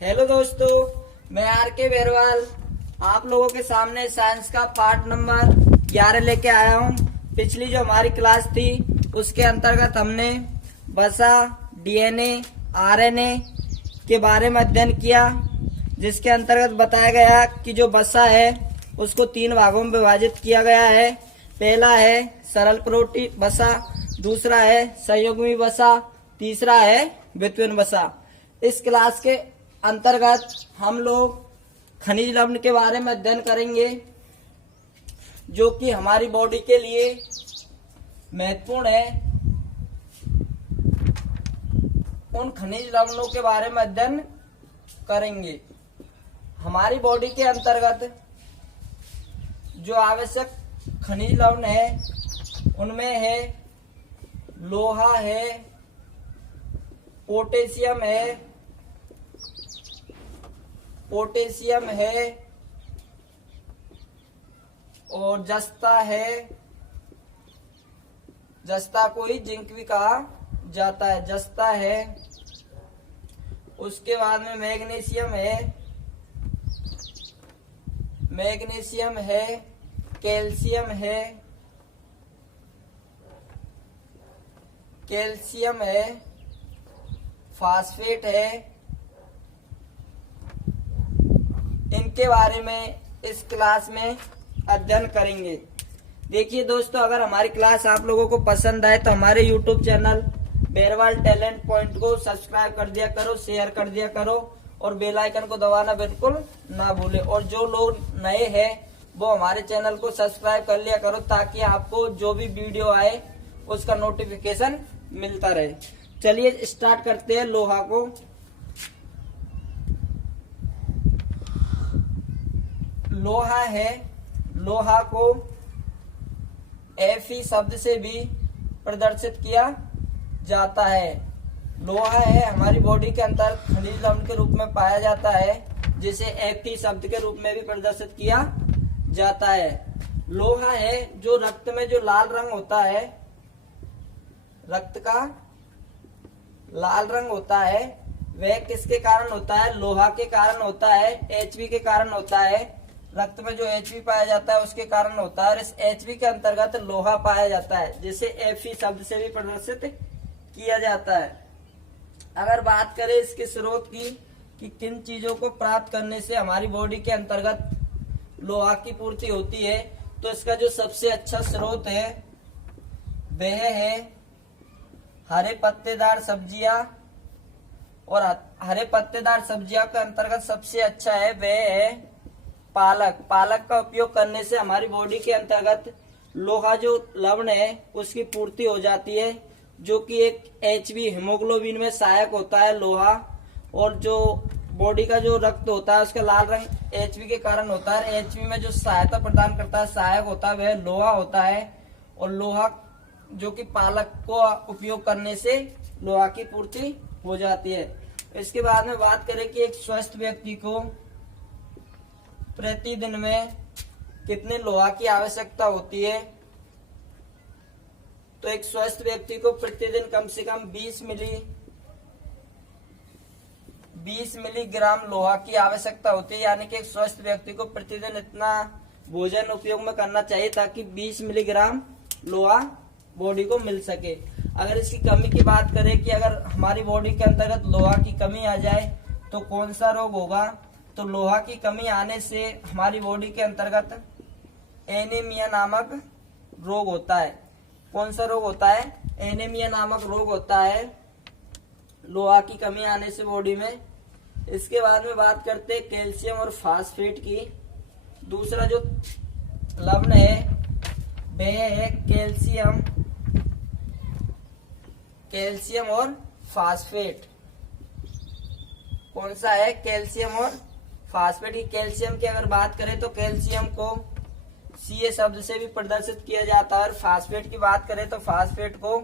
Hello दोस्तों, मैं are के बेरवाल आप लोगों के सामने साइंस का पार्ट नंबर 11 लेके आया हूँ। पिछली जो हमारी क्लास थी उसके अंतर्गत हमने वसा, डीएनए, आरएनए के बारे में अध्ययन किया, जिसके अंतर्गत बताया गया कि जो वसा है उसको 3 भागों में विभाजित किया गया है। पहला है सरल प्रोटीन वसा, दूसरा है संयुग्मी वसा, तीसरा है व्युत्पन्न वसा। इस क्लास के अंतर्गत हम लोग खनिज लवण के बारे में अध्ययन करेंगे, जो कि हमारी बॉडी के लिए महत्वपूर्ण है। उन खनिज लवणों के बारे में अध्ययन करेंगे। हमारी बॉडी के अंतर्गत जो आवश्यक खनिज लवण है उनमें है लोहा है, पोटेशियम है और जस्ता है। जस्ता को ही जिंक भी कहा जाता है, जस्ता है। उसके बाद में मैग्नीशियम है, कैल्शियम है, फास्फेट है। इनके बारे में इस क्लास में अध्ययन करेंगे। देखिए दोस्तों, अगर हमारी क्लास आप लोगों को पसंद आए तो हमारे YouTube channel Berwal talent point को सब्सक्राइब कर दिया करो, शेयर कर दिया करो और बेल आइकन को दबाना बिल्कुल ना भूले। और जो लोग नए हैं वो हमारे चैनल को सब्सक्राइब कर लिया करो, ताकि आपको जो भी वीडियो आए उसका नोटिफिकेशन मिलता रहे। चलिए स्टार्ट करते हैं लोहा को। लोहा है, लोहा को Fe शब्द से भी प्रदर्शित किया जाता है। लोहा है हमारी बॉडी के अंदर खनिज लवण के रूप में पाया जाता है, जिसे Fe शब्द के रूप में भी प्रदर्शित किया जाता है। लोहा है जो रक्त में जो लाल रंग होता है, रक्त का लाल रंग होता है, वह किसके कारण होता है? लोहा के कारण होता है, Hb के कारण होता है। रक्त में जो Hb पाया जाता है उसके कारण होता है, और इस Hb के अंतर्गत लोहा पाया जाता है, जिसे Fe शब्द से भी प्रदर्शित किया जाता है। अगर बात करें इसके स्रोत की कि किन चीजों को प्राप्त करने से हमारी बॉडी के अंतर्गत लोहा की पूर्ति होती है, तो इसका जो सबसे अच्छा स्रोत है वह है हरे पत्तेदार सब्जियां। और हरे पत्तेदार सब्जियों के अंतर्गत सबसे अच्छा है वह है पालक। पालक का उपयोग करने से हमारी बॉडी के अंतर्गत लोहा जो लवण है उसकी पूर्ति हो जाती है, जो कि एक Hb हीमोग्लोबिन में सहायक होता है लोहा। और जो बॉडी का जो रक्त होता है उसका लाल रंग Hb के कारण होता है। Hb में जो सहायता प्रदान करता है, सहायक होता है, वह लोहा होता है। और लोहा जो कि पालक को उपयोग करने से लोहा की पूर्ति हो जाती है। इसके बाद में बात करें कि एक स्वस्थ व्यक्ति को प्रतिदिन में कितने लोहा की आवश्यकता होती है, तो एक स्वस्थ व्यक्ति को प्रतिदिन कम से कम 20 मिलीग्राम लोहा की आवश्यकता होती है। यानी कि एक स्वस्थ व्यक्ति को प्रतिदिन इतना भोजन उपयोग में करना चाहिए ताकि 20 मिलीग्राम लोहा बॉडी को मिल सके। अगर इसकी कमी की बात करें कि अगर हमारी बॉडी के अंतर्गत लोहा की कमी आ जाए तो कौन सा रोग होगा, तो लोहा की कमी आने से हमारी बॉडी के अंतर्गत एनीमिया नामक रोग होता है। कौन सा रोग होता है? एनीमिया नामक रोग होता है लोहा की कमी आने से बॉडी में। इसके बाद में बात करते हैं कैल्शियम और फास्फेट की। दूसरा जो लवण है वह है कैल्शियम और फास्फेट। कौन सा है? कैल्शियम और फास्फेट। की कैल्शियम की अगर बात करें तो कैल्शियम को Ca शब्द से भी प्रदर्शित किया जाता है, और फास्फेट की बात करें तो फास्फेट को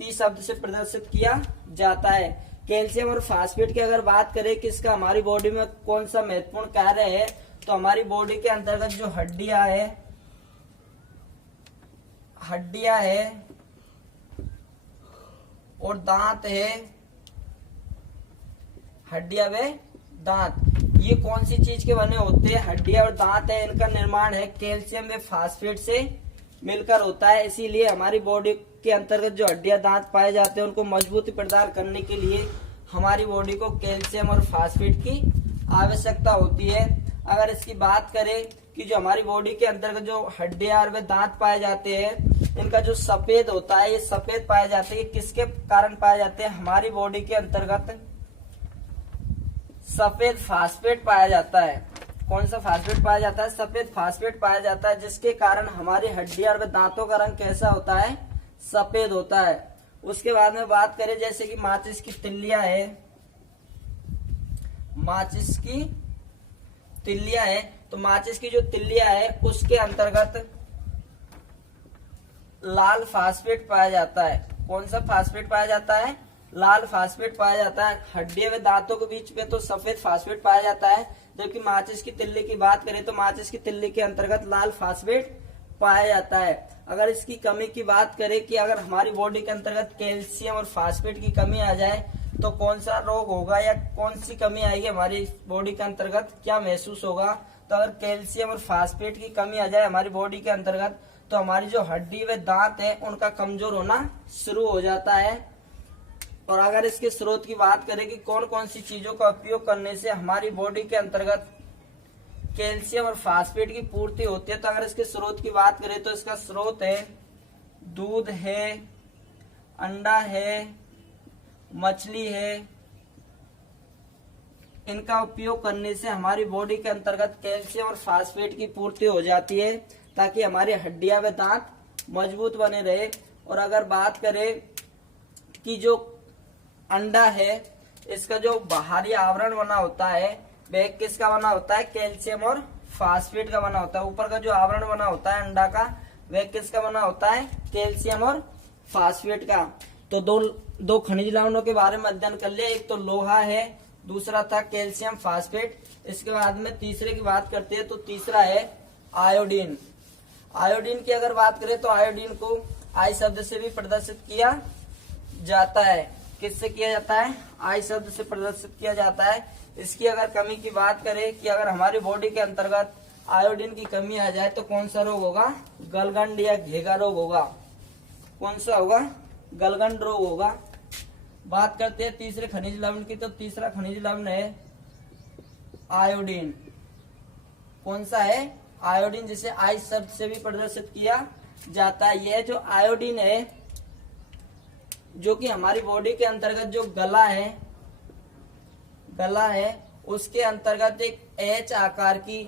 P शब्द से प्रदर्शित किया जाता है। कैल्शियम और फास्फेट की अगर बात करें कि इसका हमारी बॉडी में कौन सा महत्वपूर्ण कार्य है, तो हमारी बॉडी के अंतर्गत जो हड्डियां है और दांत है, हड्डियां व दांत, ये कौन सी चीज के बने होते हैं? हड्डियां और दांत है, इनका निर्माण है कैल्शियम व फास्फेट से मिलकर होता है। इसीलिए हमारी बॉडी के अंतर्गत जो हड्डियां दांत पाए जाते हैं उनको मजबूती प्रदान करने के लिए हमारी बॉडी को कैल्शियम और फास्फेट की आवश्यकता होती है। अगर इसकी बात करें कि जो हमारी बॉडी के अंतर्गत जो हड्डियां और वे दांत पाए जाते हैं, इनका जो सफेद होता है, ये सफेद पाए जाते हैं, किसके कारण पाए जाते हैं? हमारी बॉडी के अंतर्गत सफेद फास्फेट पाया जाता है। कौन सा फास्फेट पाया जाता है? सफेद फास्फेट पाया जाता है, जिसके कारण हमारी हड्डियां और दांतों का रंग कैसा होता है? सफेद होता है। उसके बाद में बात करें जैसे कि माचिस की तिल्लियां है, माचिस की तिल्लियां है, तो माचिस की जो तिल्लियां है उसके अंतर्गत लाल फास्फेट पाया जाता है। कौन सा फास्फेट पाया जाता है? लाल फास्फेट पाया जाता है। हड्डियों व दांतों के बीच में तो सफेद फास्फेट पाया जाता है, जबकि माचिस की तिल्ली की बात करें तो माचिस की तिल्ली के अंतर्गत लाल फास्फेट पाया जाता है। अगर इसकी कमी की बात करें कि अगर हमारी बॉडी के अंतर्गत कैल्शियम और फास्फेट की कमी आ जाए तो कौन सा रोग होगा या कौन सी कमी आएगी हमारी बॉडी के अंतर्गत, क्या महसूस होगा? तो अगर कैल्शियम और फास्फेट की कमी आ जाए हमारी बॉडी के अंतर्गत तो हमारी जो हड्डी व दांत है उनका कमजोर होना शुरू हो जाता है। और अगर इसके स्रोत की बात करें कि कौन कौन सी चीजों का उपयोग करने से हमारी बॉडी के अंतर्गत कैल्शियम और फास्फेट की पूर्ति होती है, तो अगर इसके स्रोत की बात करें तो इसका स्रोत है दूध है, अंडा है, मछली है। इनका उपयोग करने से हमारी बॉडी के अंतर्गत कैल्शियम और फास्फेट की पूर्ति हो जाती है, ताकि हमारी हड्डियां व दांत मजबूत बने रहे। और अगर बात करें कि जो अंडा है, इसका जो बाहरी आवरण बना होता है वह किसका बना होता है? कैल्शियम और फास्फेट का बना होता है। ऊपर का जो आवरण बना होता है अंडा का, वह किसका बना होता है? कैल्शियम और फास्फेट का। तो दो खनिज लवणों के बारे में अध्ययन कर लिया, एक तो लोहा है, दूसरा था कैल्शियम फास्फेट। इसके बाद में तीसरे की बात करते हैं तो तीसरा है आयोडीन। आयोडीन की अगर बात करें तो आयोडीन को आई शब्द से भी प्रदर्शित किया जाता है। किससे किया जाता है? आई शब्द से प्रदर्शित किया जाता है। इसकी अगर कमी की बात करें कि अगर हमारी बॉडी के अंतर्गत आयोडीन की कमी आ जाए तो कौन सा रोग होगा? गलगंड या घेगा रोग होगा। कौन सा होगा? गलगंड रोग होगा। बात करते हैं तीसरे खनिज लवण की, तो तीसरा खनिज लवण है आयोडीन। कौन सा है? आयोडीन, जिसे आई शब्द से भी प्रदर्शित किया जाता है। यह जो आयोडीन है, जो कि हमारी बॉडी के अंतर्गत जो गला है उसके अंतर्गत एक एच आकार की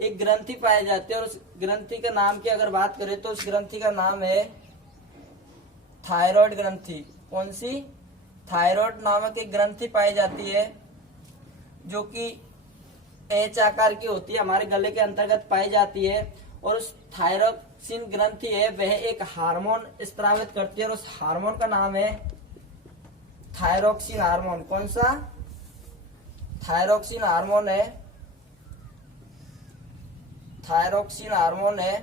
एक ग्रंथि पाई जाती है। और उस ग्रंथि के नाम की अगर बात करें तो उस ग्रंथि का नाम है थायराइड ग्रंथि। कौन सी? थायराइड नामक एक ग्रंथि पाई जाती है, जो कि एच आकार की होती है, हमारे गले के अंतर्गत पाई जाती है। और उस थायरोक्सिन ग्रंथि है वह एक हार्मोन स्रावित करती है, और उस हार्मोन का नाम है थायरोक्सिन हार्मोन। कौन सा? थायरोक्सिन हार्मोन है। थायरोक्सिन हार्मोन है।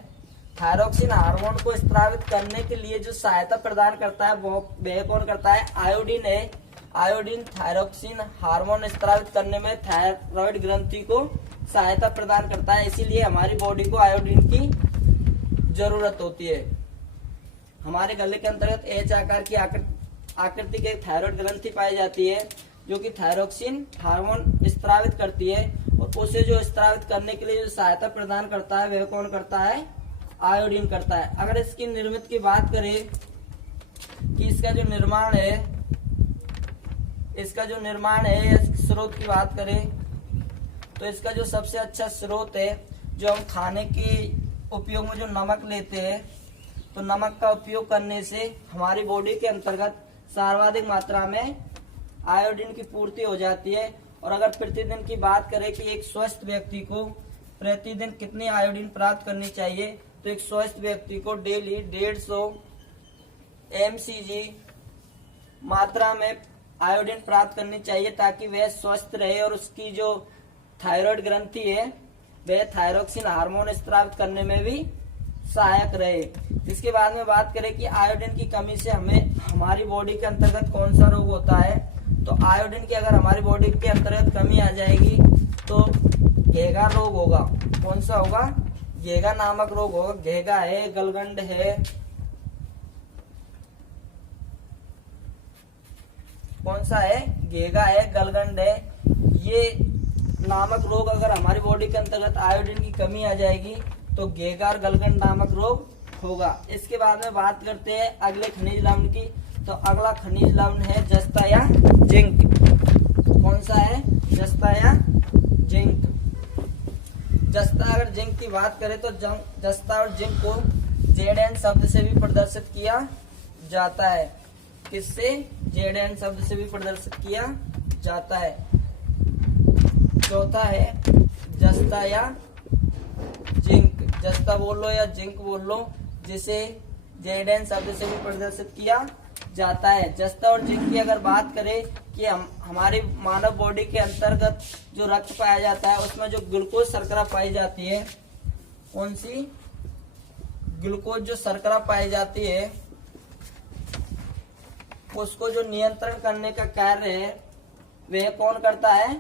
थायरोक्सिन हार्मोन को स्रावित करने के लिए जो सहायता प्रदान करता है वह कौन करता है? आयोडीन है। आयोडीन थायरोक्सिन हार्मोन स्रावित करने में थायराइड ग्रंथि को सहायता प्रदान करता है। इसीलिए हमारी बॉडी को आयोडीन की जरूरत होती है। हमारे गले के अंतर्गत एच आकार की आकृति के थायराइड ग्रंथि पाई जाती है, जो कि थायरोक्सिन हार्मोन स्रावित करती है। और उसे जो स्रावित करने के लिए जो सहायता प्रदान करता है वह कौन करता है? आयोडीन करता है। अगर इसकी निर्मित की बात करें कि इसका जो निर्माण है, स्रोत की बात करें तो इसका जो सबसे अच्छा स्रोत है, जो हम खाने के उपयोग में जो नमक लेते हैं, तो नमक का उपयोग करने से हमारी बॉडी के अंतर्गत सर्वाधिक मात्रा में आयोडीन की पूर्ति हो जाती है। और अगर प्रतिदिन की बात करें कि एक स्वस्थ व्यक्ति को प्रतिदिन कितनी आयोडीन प्राप्त करनी चाहिए, तो एक स्वस्थ व्यक्ति को डेली 150 mcg मात्रा में आयोडीन प्राप्त करनी चाहिए, ताकि वह स्वस्थ रहे और उसकी जो थायराइड ग्रंथि है वह थायरोक्सिन हार्मोन स्रावित करने में भी सहायक रहे। इसके बाद में बात करें कि आयोडीन की कमी से हमें हमारी बॉडी के अंतर्गत कौन सा रोग होता है, तो आयोडीन की अगर हमारी बॉडी के अंतर्गत कमी आ जाएगी तो घेगा रोग होगा। कौन सा होगा? घेगा नामक रोग होगा। घेगा है, गलगंड है, कौन सा है? घेगा है, गलगंड है। ये नामक रोग अगर हमारी बॉडी के अंतर्गत आयोडीन की कमी आ जाएगी तो घेगा और गलगंड नामक रोग होगा। इसके बाद में बात करते हैं अगले खनिज लवण की। तो अगला खनिज लवण है जस्ता या जिंक। कौन सा है? जस्ता या जिंक। जस्ता अगर जिंक की बात करें तो जस्ता और जिंक को Zn शब्द से भी प्रदर्शित किया जाता है। किससे? Zn शब्द से भी प्रदर्शित किया जाता है। चौथा है जस्ता या जिंक। जस्ता बोल लो या जिंक बोल लो, जिसे Zn शब्द से भी प्रदर्शित किया जाता है। जस्ता और जिंक की अगर बात करें कि हमारी मानव बॉडी के अंतर्गत जो रक्त पाया जाता है उसमें जो ग्लूकोज शर्करा पाई जाती है, कौन सी? ग्लूकोज जो शर्करा पाई जाती है उसको जो नियंत्रण करने का कार्य है वह कौन करता है?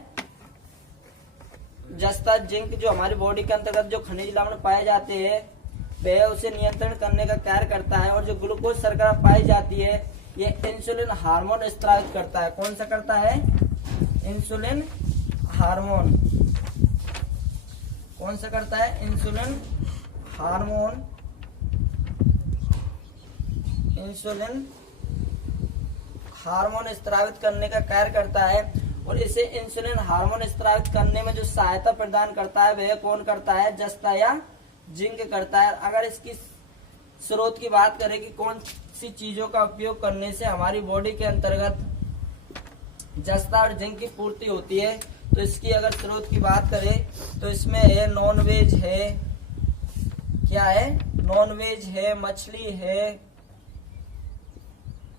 जस्ता जिंक जो हमारी बॉडी के अंतर्गत जो खनिज लवण पाए जाते हैं वह उसे नियंत्रण करने का कार्य करता है। और जो ग्लूकोज शर्करा पाई जाती है ये इंसुलिन हार्मोन स्रावित करता है। कौन सा करता है? Insulin hormone. कौन सा करता है? Insulin hormone. इंसुलिन हार्मोन स्रावित करने का कार्य करता है। और इसे इंसुलिन हार्मोन स्रावित करने में जो सहायता प्रदान करता है वह कौन करता है? जस्ता या जिंक करता है। अगर इसकी स्रोत की बात करें कि कौन सी चीजों का उपयोग करने से हमारी बॉडी के अंतर्गत जस्ता और जिंक की पूर्ति होती है, तो इसकी अगर स्रोत की बात करें तो इसमें है नॉनवेज है, क्या है? नॉनवेज है, मछली है,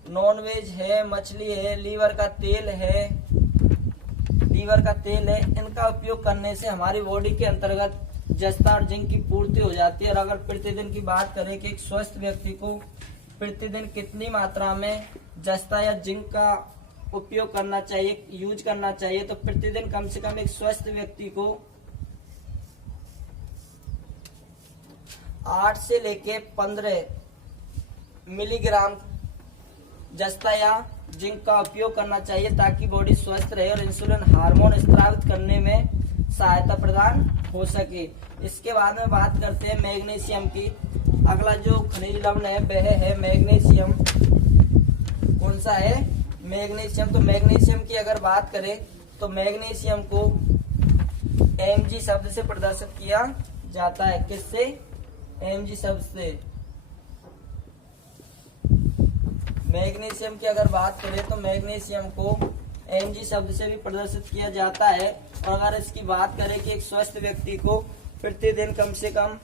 नॉनवेज है, मछली है, लीवर का तेल है, लीवर का तेल है। इनका उपयोग करने से हमारी बॉडी के अंतर्गत जस्ता और जिंक की पूर्ति हो जाती है। और अगर प्रतिदिन की बात करें कि एक स्वस्थ व्यक्ति को प्रतिदिन कितनी मात्रा में जस्ता या जिंक का उपयोग करना चाहिए, यूज करना चाहिए, तो प्रतिदिन कम से कम एक स्वस्थ व्यक्ति को 8 से लेके 15 मिलीग्राम जस्ता या जिंक का उपयोग करना चाहिए ताकि बॉडी स्वस्थ रहे और इंसुलिन हार्मोन स्रावित करने में सहायता प्रदान हो सके। इसके बाद में बात करते हैं मैग्नीशियम की। अगला जो खनिज लवण है वह है मैग्नीशियम। कौन सा है? मैग्नीशियम। तो मैग्नीशियम की अगर बात करें तो मैग्नीशियम को Mg शब्द से प्रदर्शित किया जाता है। किससे? Mg शब्द से। मैग्नीशियम की अगर बात करें तो मैग्नीशियम को Mg शब्द से भी प्रदर्शित किया जाता है। और अगर इसकी बात करें कि एक स्वस्थ व्यक्ति को प्रतिदिन कम से कम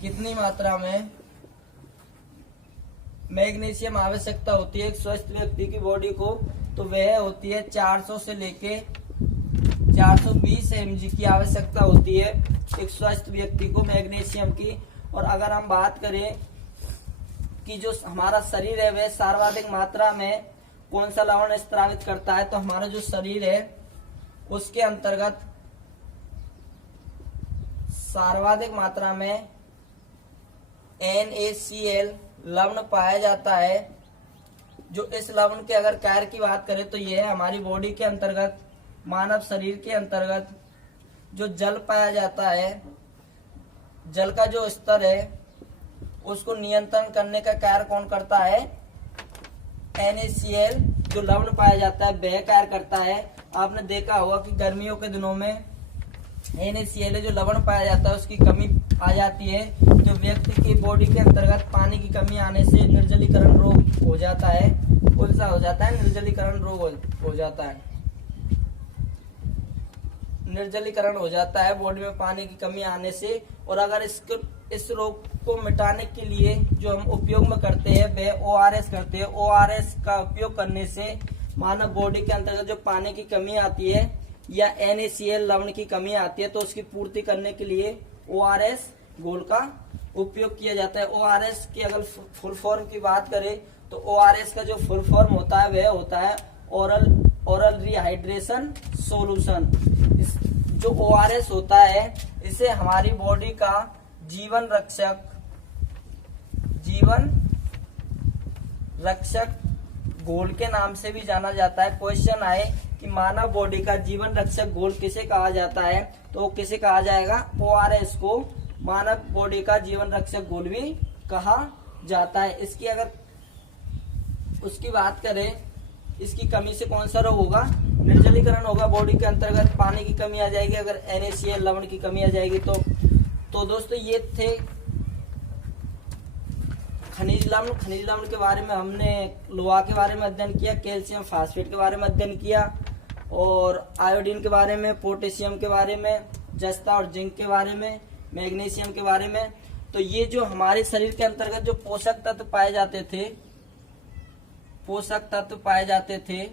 कितनी मात्रा में मैग्नीशियम आवश्यकता होती है एक स्वस्थ व्यक्ति की बॉडी को, तो वह होती है 400 से लेके 420 mg की आवश्यकता होती है एक स्वस्थ व्यक्ति को मैग्नीशियम की। और अगर हम बात करें कि जो हमारा शरीर है वह सर्वाधिक मात्रा में कौन सा लवण स्रावित करता है, तो हमारा जो शरीर है उसके अंतर्गत सर्वाधिक मात्रा में NaCl लवण पाया जाता है। जो इस लवण के अगर कार्य की बात करें तो यह हमारी बॉडी के अंतर्गत, मानव शरीर के अंतर्गत जो जल पाया जाता है, जल का जो स्तर है उसको नियंत्रण करने का कार्य कौन करता है? NaCl जो लवण पाया जाता है वह कार्य करता है। आपने देखा होगा कि गर्मियों के दिनों में NaCl जो लवण पाया जाता है उसकी कमी आ जाती है, तो व्यक्ति की बॉडी के अंतर्गत पानी की कमी आने से निर्जलीकरण रोग हो जाता है। कौन सा हो जाता है? निर्जलीकरण रोग हो जाता है। निर्जलीकरण हो जाता है बॉडी में पानी की कमी आने से। और अगर इस रोग को मिटाने के लिए जो हम उपयोग में करते हैं वह ORS करते हैं। ORS का उपयोग करने से मानव बॉडी के अंतर्गत जो पानी की कमी आती है या NaCl लवण की कमी आती है तो उसकी पूर्ति करने के लिए ORS घोल का उपयोग किया जाता है। ORS की अगर फुल फॉर्म की बात करें तो ORS का जो फुल फॉर्म होता है वह होता है ओरल रिहाइड्रेशन सॉल्यूशन। जो ORS होता है इसे हमारी बॉडी का जीवन रक्षक घोल के नाम से भी जाना जाता है। क्वेश्चन आए कि मानव बॉडी का जीवन रक्षक घोल किसे कहा जाता है, तो किसे कहा जाएगा, ORS को मानव बॉडी का जीवन रक्षक घोल भी कहा जाता है। इसकी अगर उसकी बात करें, इसकी कमी से कौन सा रोग होगा, निर्जलीकरण होगा। बॉडी के अंतर्गत पानी की कमी आ जाएगी, अगर NaCl लवण की कमी आ जाएगी तो दोस्तों ये थे खनिज लवण के बारे में हमने लोहा के बारे में अध्ययन किया, कैल्शियम फास्फेट के बारे में अध्ययन किया, और आयोडीन के बारे में, पोटेशियम के बारे में, जस्ता और जिंक के बारे में, मैग्नीशियम के बारे में। तो ये जो हमारे शरीर के अंतर्गत जो पोषक तत्व पाए जाते थे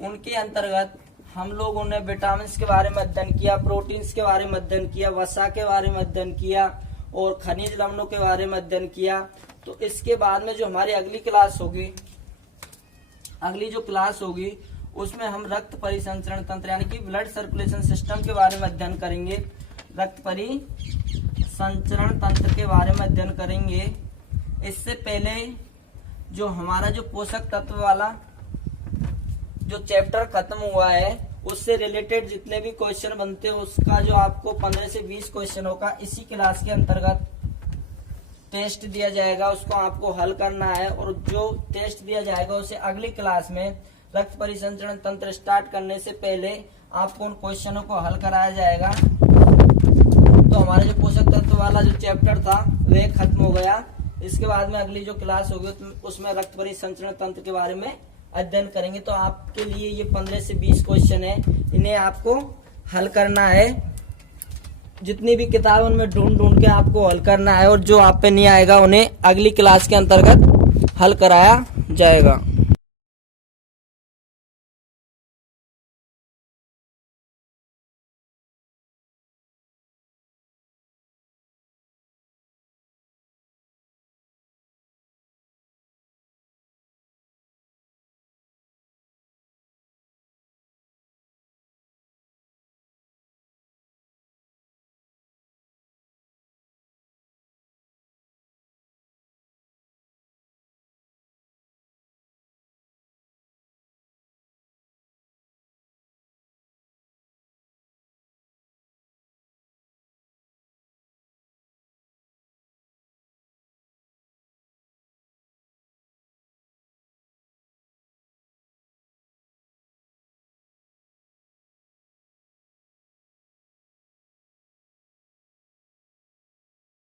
उनके अंतर्गत हम लोगों ने विटामिन के बारे में अध्ययन किया, प्रोटीन्स के बारे में अध्ययन किया, वसा के बारे में अध्ययन किया और खनिज लवणों के बारे में अध्ययन किया। तो इसके बाद में जो हमारी अगली जो क्लास होगी उसमें हम रक्त परिसंचरण तंत्र यानी कि ब्लड सर्कुलेशन सिस्टम के बारे में अध्ययन करेंगे, रक्त परिसंचरण तंत्र के बारे में अध्ययन करेंगे। इससे पहले जो हमारा जो पोषक तत्व वाला जो चैप्टर खत्म हुआ है उससे रिलेटेड जितने भी क्वेश्चन बनते हैं उसका जो आपको 15 से 20 क्वेश्चनों का इसी क्लास के अंतर्गत टेस्ट दिया जाएगा, उसको आपको हल करना है। और जो टेस्ट दिया जाएगा उसे अगली क्लास में रक्त परिसंचरण तंत्र स्टार्ट करने से पहले आपको उन क्वेश्चनों को हल कराया जाएगा। तो हमारा जो पोषक तत्व वाला जो चैप्टर था वह खत्म हो गया। इसके बाद में अगली जो क्लास होगी उसमें रक्त परिसंचरण तंत्र के बारे में अध्ययन करेंगे। तो आपके लिए ये 15 से 20 क्वेश्चन है, इन्हें आपको हल करना है। जितनी भी किताब उनमें ढूंढ के आपको हल करना है, और जो आप पे नहीं आएगा उन्हें अगली क्लास के अंतर्गत हल कराया जाएगा।